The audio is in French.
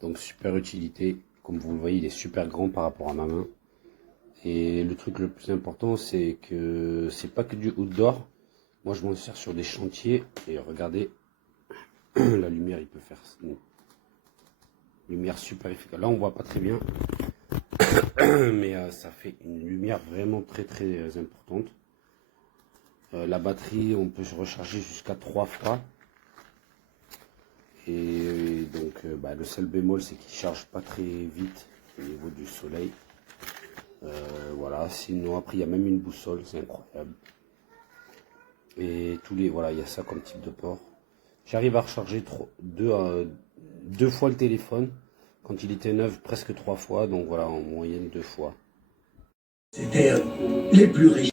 Donc super utilité. Comme vous le voyez, il est super grand par rapport à ma main. Et le truc le plus important, c'est que c'est pas que du outdoor. Moi, je m'en sers sur des chantiers. Et regardez, la lumière, il peut faire une lumière super efficace. Là, on voit pas très bien. Mais ça fait une lumière vraiment très importante. La batterie, on peut se recharger jusqu'à 3 fois. Et donc, le seul bémol, c'est qu'il charge pas très vite au niveau du soleil. Voilà, sinon après il y a même une boussole, c'est incroyable. Et voilà, il y a ça comme type de port. J'arrive à recharger deux fois le téléphone. Quand il était neuf, presque 3 fois. Donc voilà, en moyenne 2 fois. C'était les plus riches.